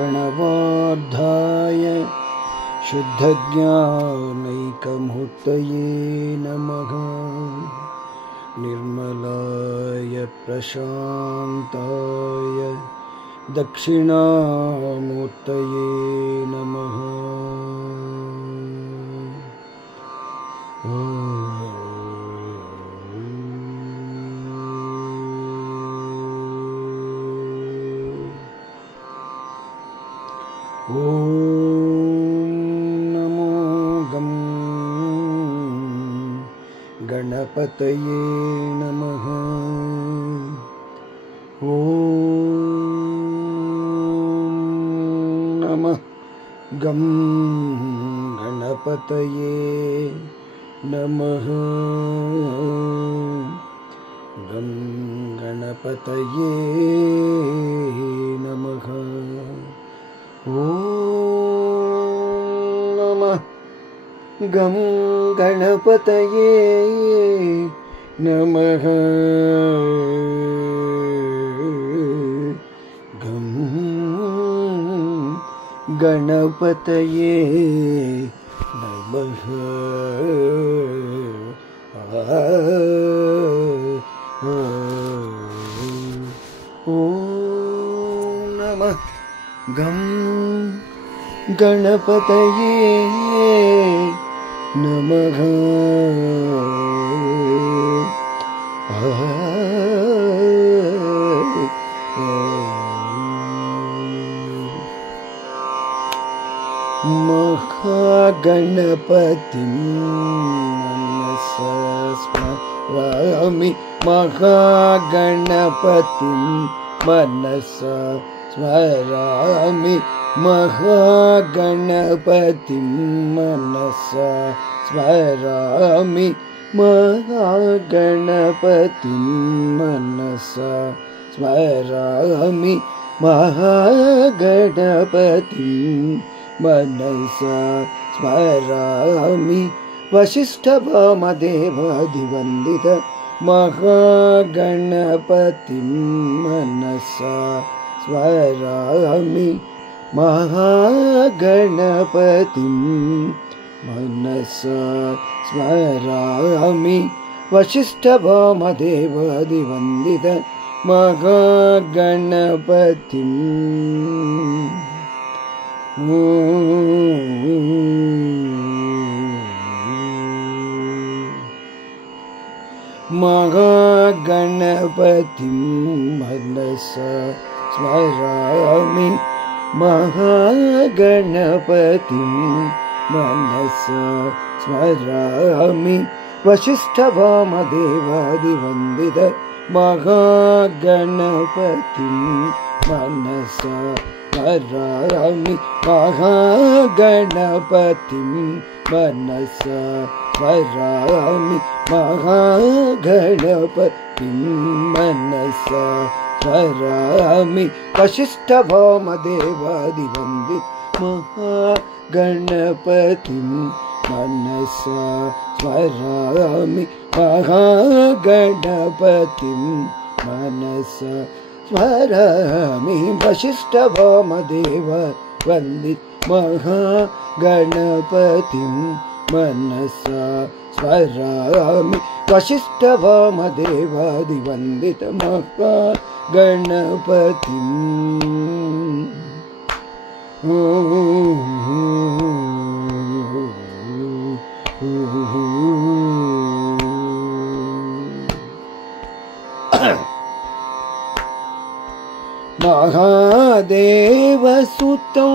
प्रणवार्धाय शुद्धज्ञानैकमूर्तये नमः। निर्मलाय प्रशान्ताय दक्षिणामूर्तये नमः। ॐ नमो गणपतये नमः। ॐ नमः गणपतये नमः। गणपतये नमः। ॐ नमः गणपतये नमः। गणपतये नमः। ॐ नमः गणपतये नमः। महागणपतिं मनसा स्मरामि। महागणपतिं मनसा स्मरामि। महागणपतिं मनसा स्मरामि। महागणपतिं मनसा स्मरामि। महागणपतिं मनसा स्मरामि। वसिष्ठवामदेवादिवन्दित महागणपतिं मनसा स्मरामि। महागणपतिं मनसा स्मरामि। वसिष्ठवामदेवादिवन्दित महागणपतिं महागणपतिं मनसा स्मरामि। महागणपतिं मनसा स्मरामि। वसिष्ठवामदेवादिवन्दित महागणपतिं मनसा स्मरामि। महागणपतिं मनसा स्मरामि। महागणपतिं मनसा स्मरामि। वसिष्ठवामदेवादिवन्दित महागणपतिं मनसा स्मरामि। महागणपतिं मनसा स्मरामि। वसिष्ठवामदेवादिवन्दित महागणपतिं मनसा स्मरामि। वसिष्ठवामदेवादिवन्दित महागणपतिं महादेवसुतं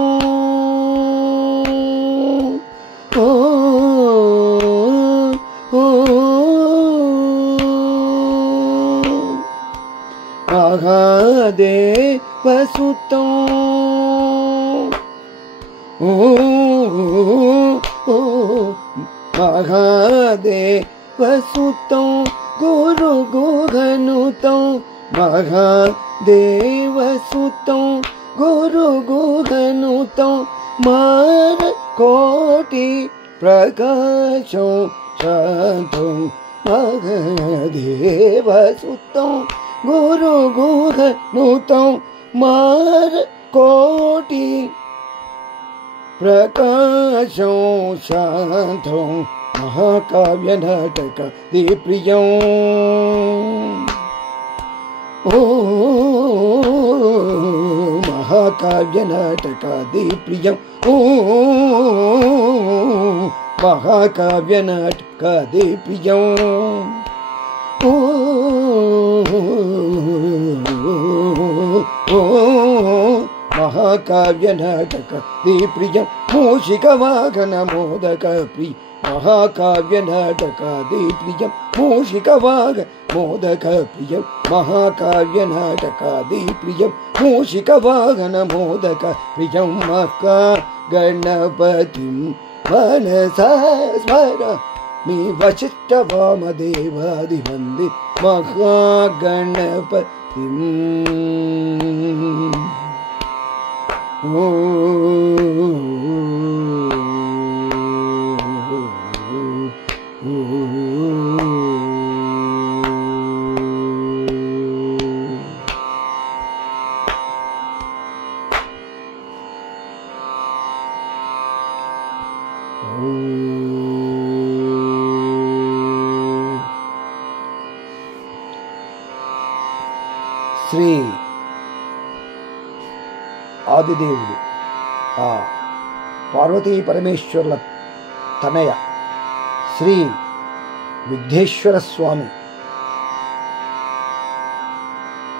महादेवसुतं महादेवसुतं गुरुगुहनुतं महादेवसुतं गुरुगुहनुतं मारकोटि प्रकाशं शान्तं महादेवसुतं गुरुगुहनुतं मारकोटि కోటి ప్రకాశం శాంతం మహాకావ్య నాటక ప్రియం ఓ మహాకావ్య నాటకాది ప్రియం ఓ మహాకావ్య నాటకాది ప్రియం ఓ మహాకావ్య నాటకాది ప్రియం మూషిక వాహన మోదక ప్రియ మహాకావ్య నాటకాది ప్రియం మూషిక వాగ మోదక ప్రియం మహాకావ్య నాటకాది ప్రియం మూషిక వాహన మోదక ప్రియం మహా గణపతిం మనసా స్మర మీ వశిష్ఠ వామదేవాది వంది మహాగణపతిం ఓ శ్రీ ఆదిదేవుడు ఆ పార్వతీ పరమేశ్వరుల తనయ శ్రీ విఘ్నేశ్వర స్వామి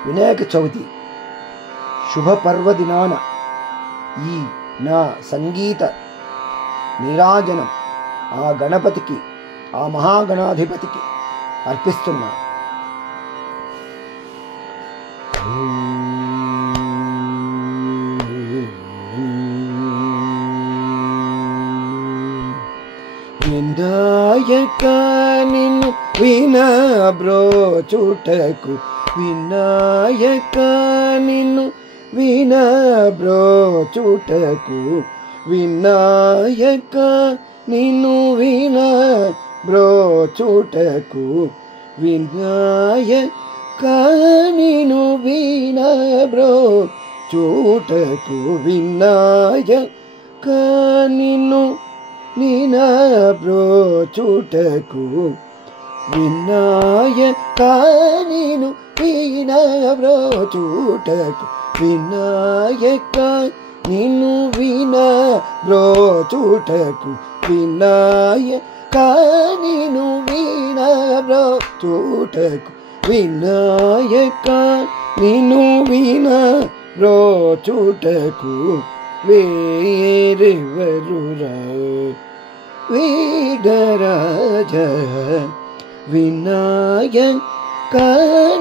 వినాయక చవితి శుభ పర్వదినాన ఈ నా సంగీత నీరాజనం ఆ గణపతికి ఆ మహాగణాధిపతికి అర్పిస్తున్నా. వినాయక నిన్ను వినబ్రోచుటకు వినాయక నిన్ను వినబ్రోచుటకు వినాయక నిన్ను వినబ్రోచుటకు వినాయక నిన్ను వినబ్రోచుటకు వినాయక నిన్ను వినబ్రోచుటకు వినాయక నిన్ను వినబ్రోచుటకు వినాయక నిన్ను వినబ్రోచుటకు వినాయక నిన్ను వినబ్రోచుటకు వినాయక నిన్ను వినబ్రోచుటకు వేరెవరురా విఘ్నరాజ వినాయక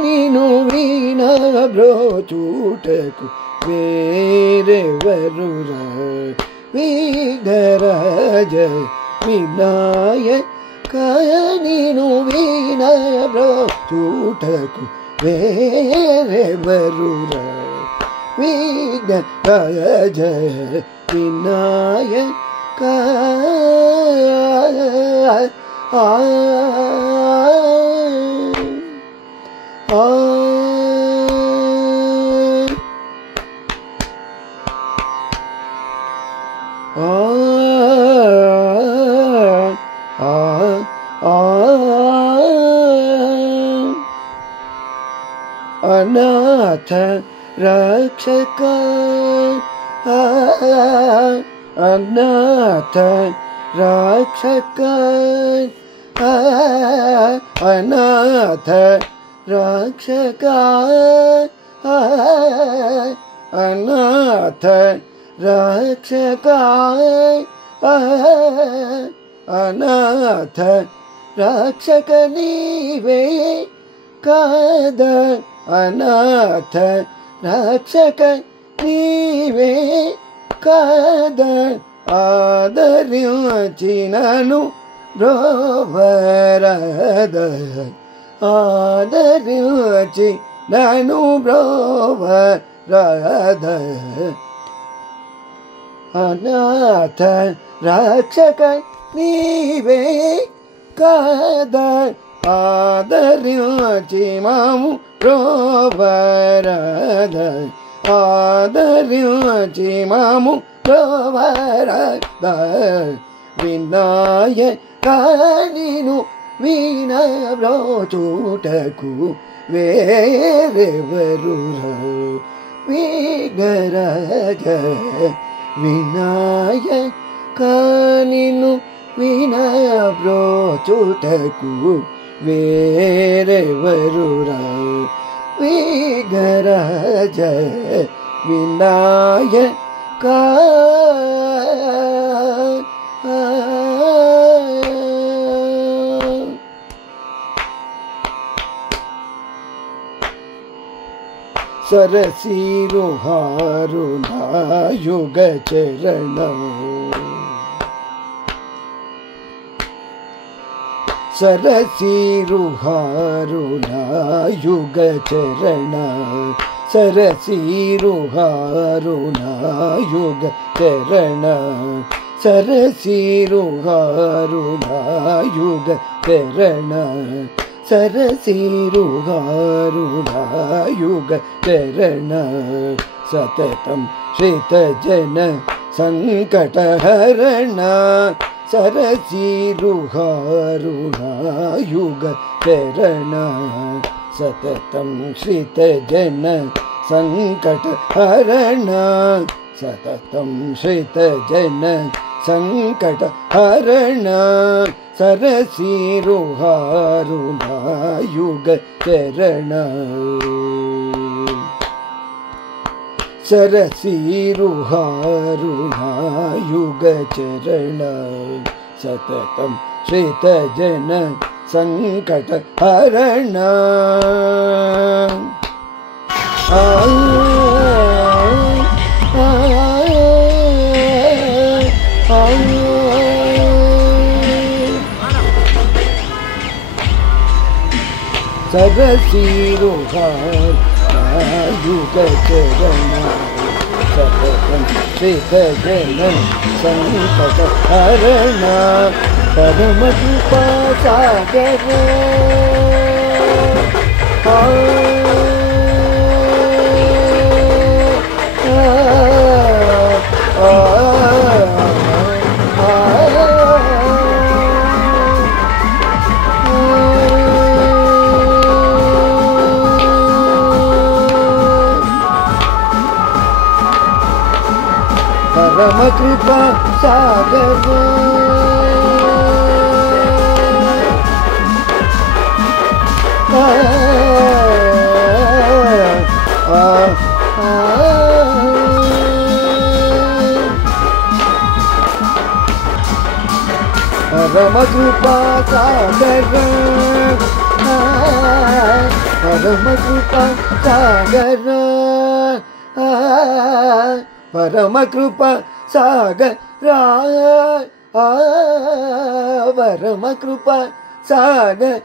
నిన్ను వినబ్రోచుటకు వేరెవరురా విఘ్నరాజ వినాయక నిన్ను వినబ్రోచుటకు వేరెవరురా విఘ్నరాజ వినాయక అనాథ రక్షక అనాథ రక్షక అనాథ రక్షక అనాథ రక్షక అనాథ రక్షక నీవే కాద అనాథ రక్షక నీవే కాద ఆదరించినను బ్రోవరద ఆదరించి నను బ్రోవరద అనాథ రక్షక నీవే కాద ఆదరించి మాము బ్రోవరద ఆదరించి మము బ్రోవరాద వినాయక నిను వీణ బ్రోచుటకు వేరెవరురా విఘ్నరాజ వినాయక నిను వీణ బ్రోచుటకు వేరెవరురా విఘ్నరాజ వినాయక సరసీరుహారుణ యుగ చరణ సరసీరుహారుణ యుగ చరణ సరసీరుహారుణ యుగ చరణ సరసీరుహారుణ యుగ చరణ సరసీరుహారుణ యుగ చరణ సతతం శ్రితజన సంకటహరణ సరసీరుహారుణ యుగ చరణ సతతం శ్రితజన సంకటహరణ సతతం శ్రితజన సంకటహరణ సరసీరుహారుణ యుగ చరణ సరసీరుహారుణ యుగ చరణ సతతం శ్రితజన సంకటహరణ సరసీరుహారుణ యుగ చరణ సతతం శ్రితజన సంకటహరణ పరమ కృపా సాగర పరమ కృపా సాగర పరమ కృపా సాగర పరమ కృపా సాగర పరమ కృపా సాగర పరమ కృపా సాగర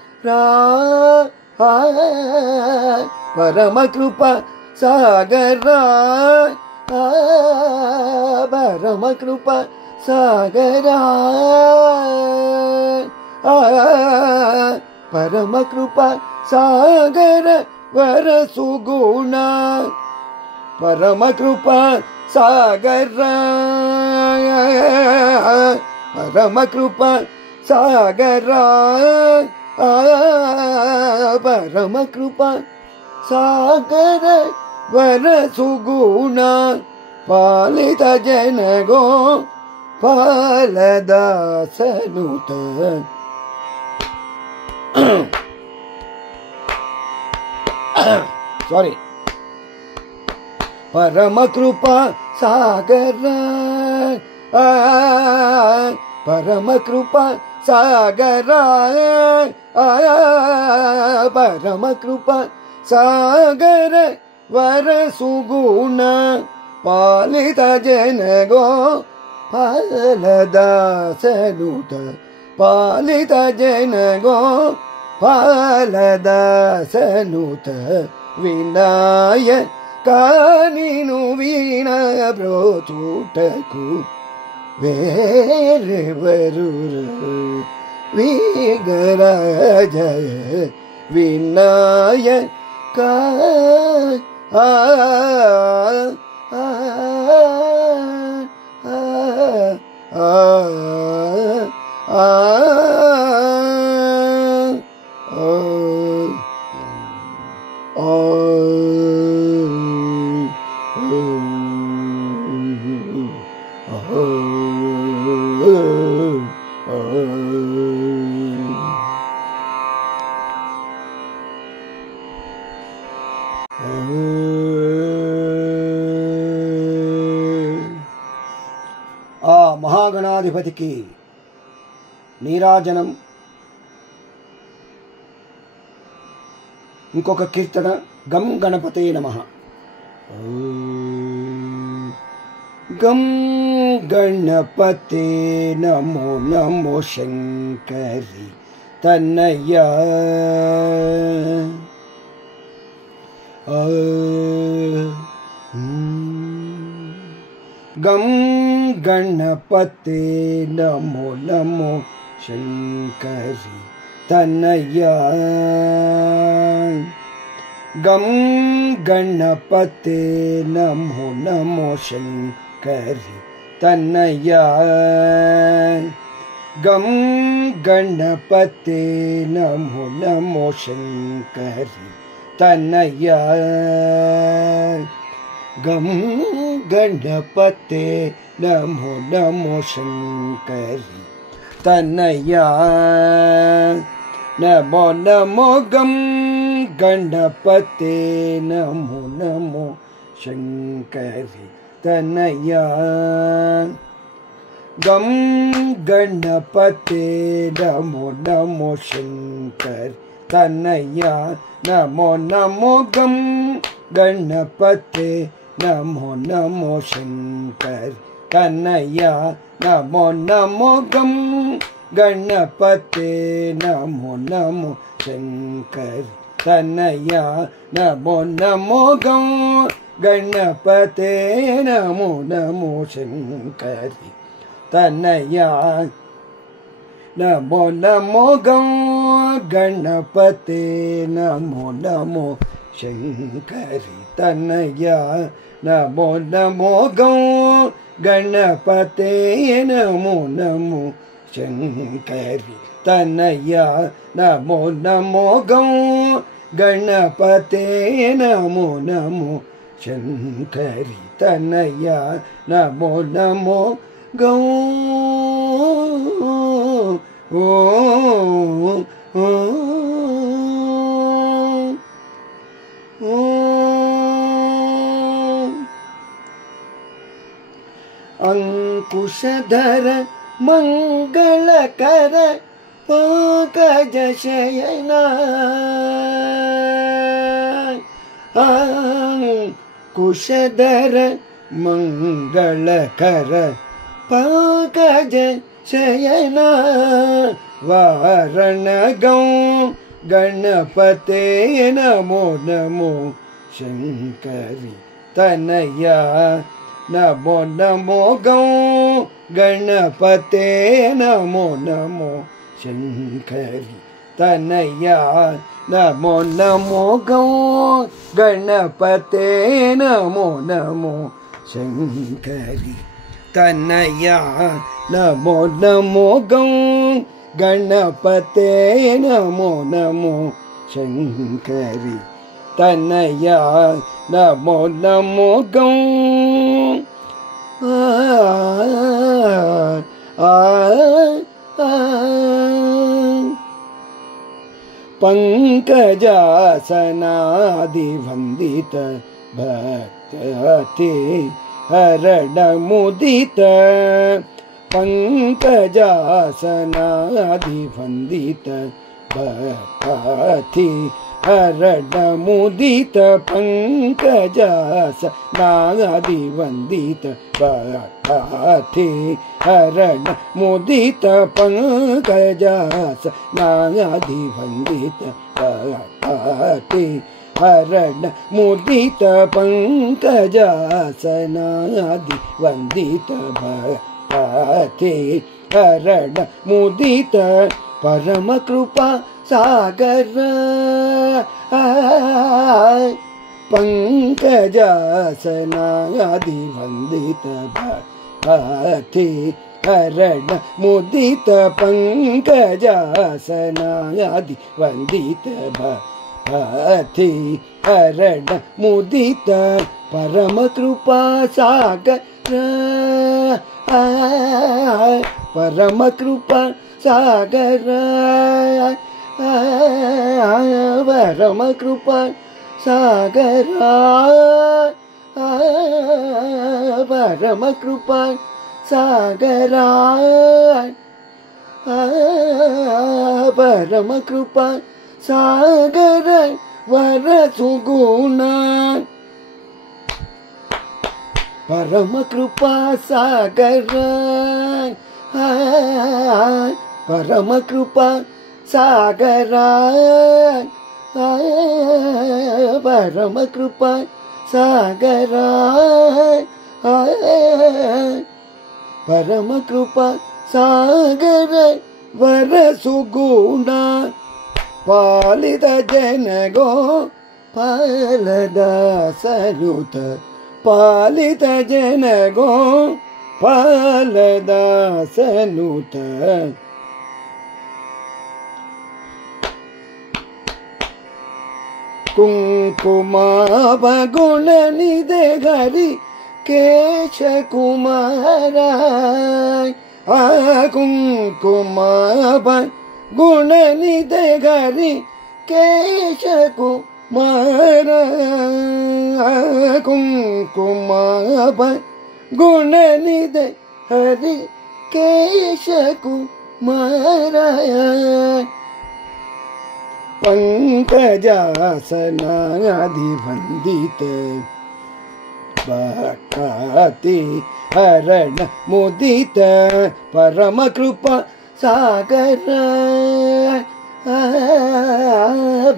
పరమ కృపా సాగర పరమ కృపా సాగర పరమ కృపా సాగర వరసుగుణ పరమ కృపా సాగర పరమ కృపా సాగర పరమ కృపా సాగర వరసుగుణ పాలిత జనగో పాలదాసనుత సారీ పరమ కృపా సాగర పరమ కృపా సాగర పరమ కృపా సాగర వరసుగుణ పాలిత జనగో పాలదాసనుత పాలిత జనగో పాలదాసనుత వినాయక నిను వీణ బ్రోచుటకు వేరెవరు విఘ్నరాజ వినాయక ఆ మహాగణాధిపతికి నీరాజనం. ఇంకొక కీర్తన గం గణపతే నమః. గం గణపతే నమో నమో శంకరి తన్నయ్య. గం గణపతే నమో నమో శంకరి తన్నయ్య. గం గణపతే నమో నమో శంకరి తన్నయ్య. గం గణపతే నమో నమో శంకరి తన్నయ్య. గం గణపతే నమో నమో శంకరి తన్నయ్య. నమో నమో గం గణపతే నమో నమో శంకరి తన్నయ్య. గం గణపతే నమో నమో శంకరి తన్నయ్య. నమో నమో గం గణపతే నమో నమో శంకరి తన్నయ్య. నమో నమో గం గణపతే నమో నమో శంకరి తన్నయ్య. నమో నమో గం గణపతే నమో నమో శంకరి తన్నయ్య. నమో నమో గం గణపతే నమో నమో శంకరి తన్నయ్య. నమో నమో గం గణపతే నమో నమో శంకరి తన్నయ్య. నమో నమో గం గణపతే నమో నమో శంకరి తన్నయ్య. నమో నమో గం अंकुशधर मंगलकर पंकज शयना. अंकुशधर मंगलकर पंकज शयना. वारण गौ गणपते नमो नमो शंकरी तनय. नमो नमो गौ गणपते नमो नमो शंकरी तनय. नमो नमो गौ गणपते नमो नमो शंकरी तनय. नमो नमो गौ गणपते नमो नमो शंकरी तनय. नमो नमो गौ पंकजासनादिवंदित भक्ति हरण मुदित. पंकजासनादिवंदित भक्ति हरण मुदित. पंकजासनादिवंदित भक्ति हरण मुदित. पंकजासनादिवंदित भक्ति हरण मुदित. पंकजासनादिवंदित भक्ति हरण मुदित. परम कृपा सागर पंकजासनादिवंदित भाति हरण मुदित पंकजासनादिवंदित भाति हरण मुदित परम कृपा सागर परम कृपा सागर परम कृपा सागर परम कृपा सागर परम कृपा सागर वर सुगुण परम कृपा सागर परम कृपा सागर परम कृपा सागर परम कृपा सागर वर सुगुण पालित जनगो पालदासनुत पालित जनगो पालदासनुत कुंकुमाभ गुण निधे हरि केश कुमार कुंकुमाभ गुण निधे हरि केश कुमार कुंकुमाभ गुण निधे हरि केश कुमार पंकजासनादिवंदित भाति हरण मुदित परम कृपा सागर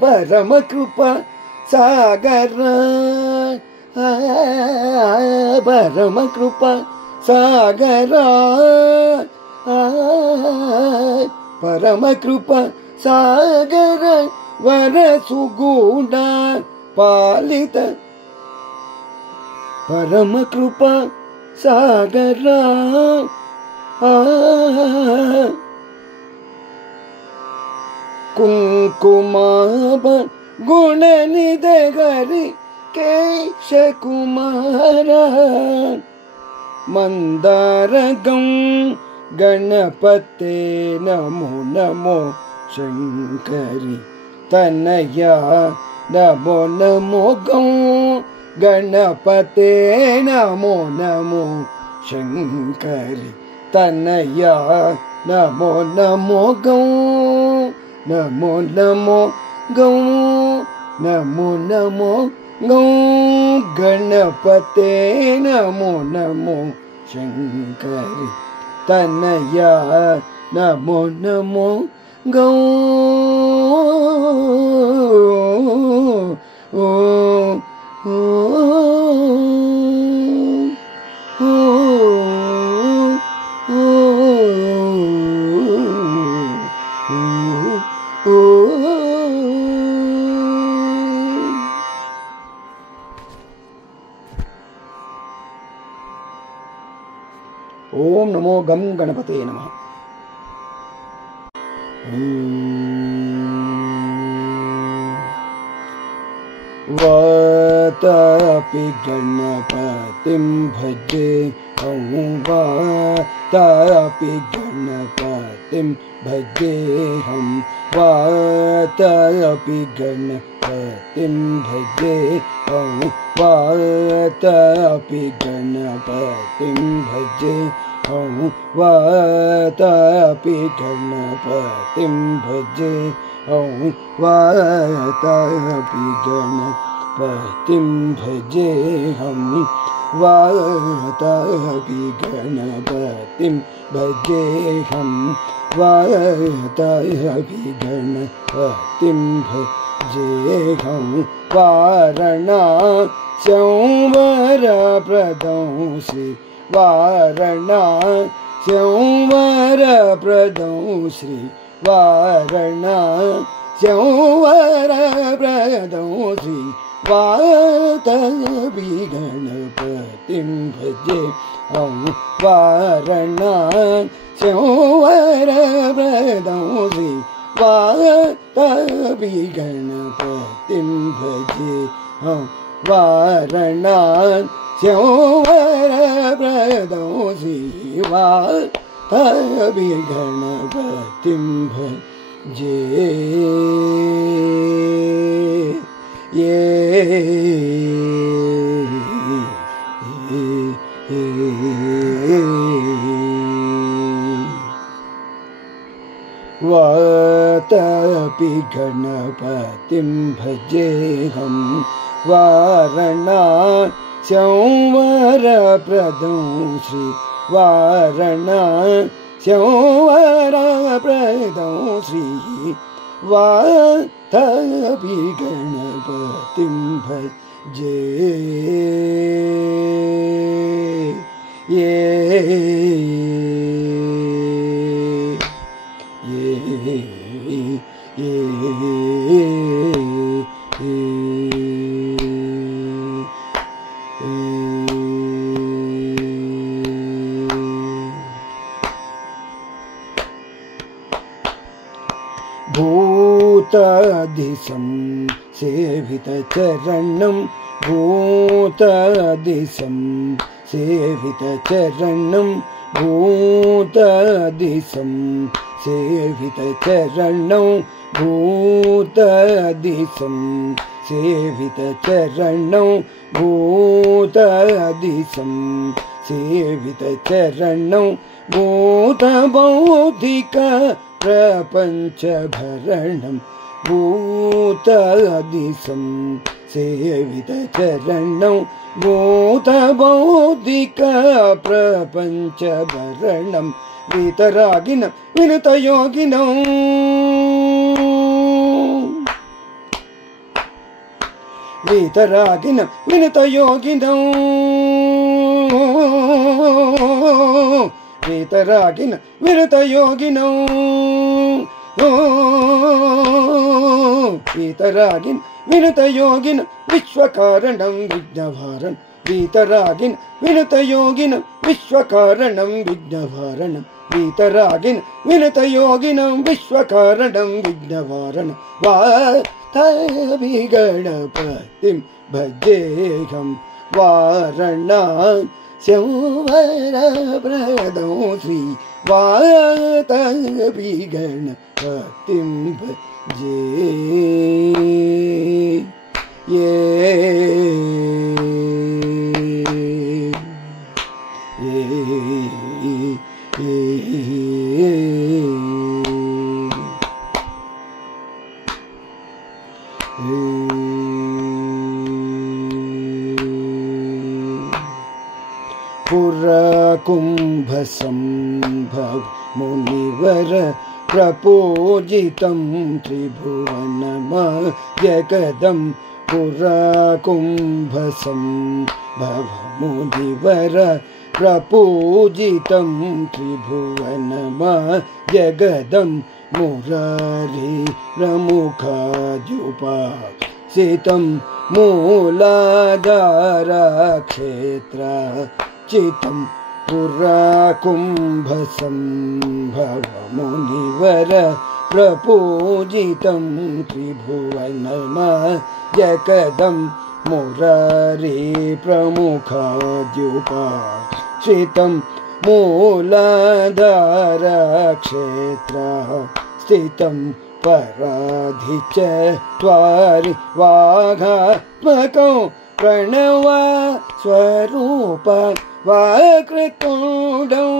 परम कृपा सागर परम कृपा सागर परम कृपा सागर वर सुगुण पालित परम कृपा सागर कुंकुमाभ गुण निधे हरि केश कुमार मंदारगं गणपते नमो नमो शंकरी तनया नमो नमो गौ गणपते नमो नमो शंकरी तनया नमो नमो गौ नमो नमो गौ नमो नमो गौ गणपते नमो नमो शंकरी तनया नमो नमो गौ ओम नमो गम गणपते नमः। वातापि गणपतिं भजे वातापि गणपतिं भजेऽहं वातापि गणपतिं भजेऽहं वातापि गणपतिं भजेऽहं वातापि गणपतिं भजेऽहं वातापि गणपतिं भजेऽहं वातापि गणपतिं भजेऽहं वातापि गणपतिं भजेऽहं वारणास्यं वरप्रदं श्री वारणास्यं वरप्रदं श्री वारणास्यं वरप्रदं श्री वातापि गणपतिं भजे वारणास्यं वरप्रदं श्री वातापि गणपतिं भजे वारणास्यं वरप्रदं श्री वातापि गणपतिं भजे वातापि गणपतिं भजेऽहं वारणास्यं वरप्रदं श्री वारणास्यं वरप्रदं श्री वातापि गणपतिं भजे भूतादिशं सेवितचरणं भूतादिशं सेवितचरणं भूतादिशं सेवितचरणं भूतादिशं सेवितचरणं भूतादिशं सेवितचरणं भूतबौद्धिक प्रपञ्चभरणं भूतादिशं सेवितचरणं भूतबौद्धिक प्रपञ्चभरणं वीतरागिनं विनुतयोगिनं वीतरागिनं विनुतयोगिनं वीतरागिनं विनुतयोगिनं वीतरागिनं विनुतयोगिनं विश्वकारणं विघ्नहारणं वीतरागिनं विनुतयोगिनं विश्वकारणं विघ्नहारणं वीतरागिनं विनुतयोगिनं विश्वकारणं विघ्नहारणं वातापि गणपतिं भजेऽहं वारणास्यं वरप्रदं श्री वातापि गणपतिं भजे पुरकुम्भसम्भव मुनिवर प्रपूजितं त्रिभुवनमध्यगदं पुरकुम्भसम्भव मुनिवर प्रपूजितं त्रिभुवनमध्यगदं मुरारी प्रमुखाद्युपासितं मूलाधारक्षेत्रचितं पुरकुम्भसम्भव मुनिवर प्रपूजितं त्रिभुवनमध्यगदं मुरारी प्रमुखाद्युपासितं मूलाधारक्षेत्रस्थितं पराधिचत्वारि वाघात्मकं प्रणव स्वरूप वक्रतुण्डं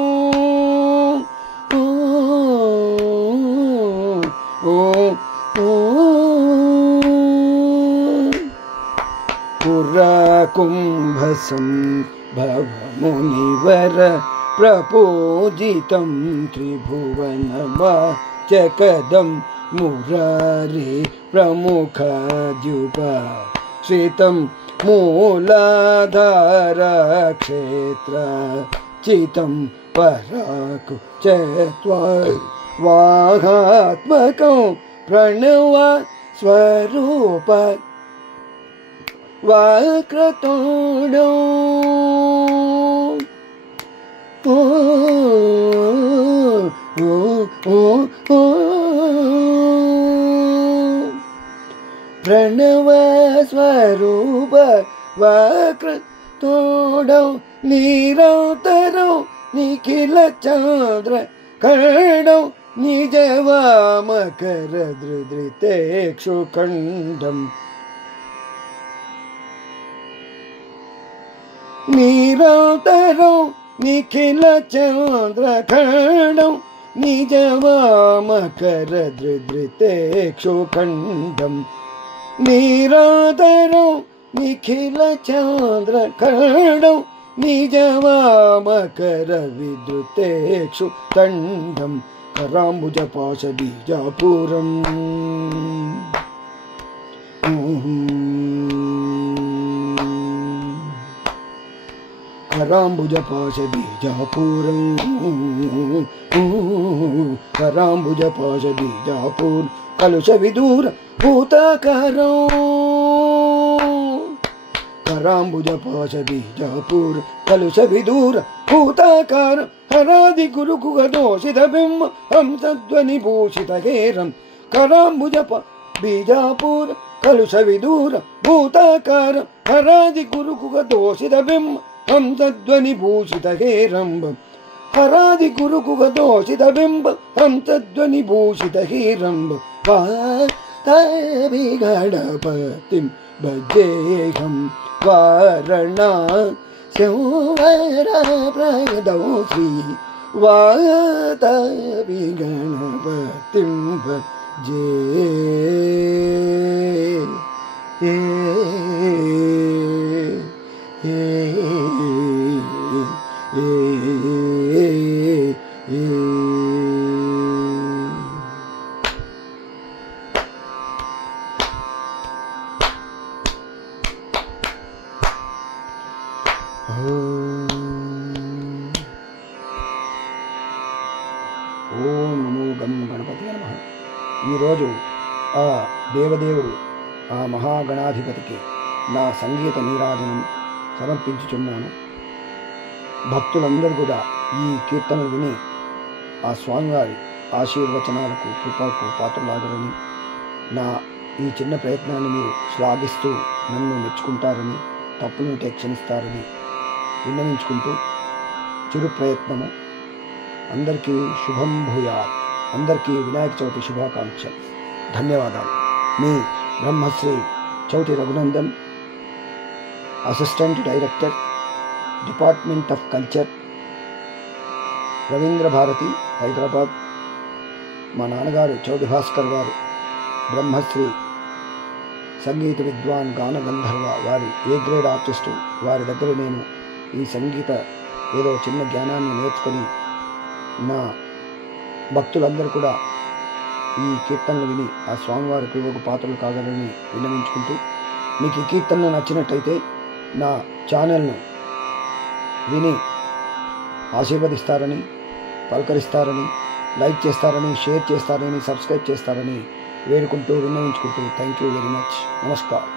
पुरकुम्भसम्भव मुनिवर प्रपूजितं त्रिभुवनमध्यगदं मुरारी प्रमुखाद्युपासितं मूलाधारक्षेत्रचितं पराकुचत्वारि वाघात्मकं प्रणव स्वरूप వక్రతుండౌ ప్రణవ స్వరూప వక్రతుండౌ నిరంతరం నిఖిల చంద్ర కర్ణం నిజవామకరధృతేక్షుఖండం నిరంతరం నిఖిల చంద్ర కర్ణం నిజవామకరధృతేక్షుఖండం నిరంతరం నిఖిల చంద్ర కర్ణం నిజవామకర విద్రుతేక్షు తండం కరాంబుజ పాశ బీజాపురం కరాంబుజ పాశ బీజాపురం కరాంబుజ పాశ బీజాపురం కలుష విదూర భూతాకారం కరాంబుజ పాశ బీజాపుర కలుష విదూర భూతాకార హరాది గురుకుగ దోషిత బింబ హంసధ్వని భూషిత హేరం కరాంబుజ బీజాపుర కలుష విదూర భూతాకార హరాది గురుకుగ దోషిత బింబ హంసధ్వని భూషిత హేరంబం హరాది గురుకుగ దోషిత బింబ హంసధ్వని భూషిత హేరంబ వాతాభి గణపతిం భజేహం వారణా శంవరప్రదౌ శ్రీ వాతాభి గణపతిం భజే ఓం నమో గం గణపతి నమః. ఈరోజు ఆ దేవదేవుడు ఆ మహాగణాధిపతికి నా సంగీత నీరాజనం సమర్పించుచున్నాను. భక్తులందరూ కూడా ఈ కీర్తనలు విని ఆ స్వామివారి ఆశీర్వచనాలకు కృపకు పాత్రలాగరని, నా ఈ చిన్న ప్రయత్నాన్ని మీరు శ్లాఘిస్తూ నన్ను మెచ్చుకుంటారని, తప్పులుంటే క్షమిస్తారని విన్నవించుకుంటూ చిరు ప్రయత్నము. అందరికీ శుభం భూయాత్. అందరికీ వినాయక చవితి శుభాకాంక్షలు. ధన్యవాదాలు. మీ Brahmasri Chouti Raghunandan, assistant director, department of culture, Ravindra Bharathi, Hyderabad. మా నాన్నగారు చౌటి భాస్కర్ గారు బ్రహ్మశ్రీ సంగీత విద్వాన్, గాన గంధర్వ, వారి ఏ గ్రేడ్ ఆర్టిస్టు. వారి దగ్గర నేను ఈ సంగీత ఏదో చిన్న జ్ఞానాన్ని నేర్చుకొని నా భక్తులందరూ కూడా ఈ కీర్తనలు విని ఆ స్వామివారి కృపకు పాత్రలు కాగలని విన్నవించుకుంటూ, మీకు ఈ కీర్తనలు నచ్చినట్టయితే నా ఛానల్ను విని ఆశీర్వదిస్తారని, పలకరిస్తారని, లైక్ చేస్తారని, షేర్ చేస్తారని, సబ్స్క్రైబ్ చేస్తారని వేడుకుంటూ విన్నవించుకుంటూ థ్యాంక్ యూ వెరీ మచ్. నమస్కారం.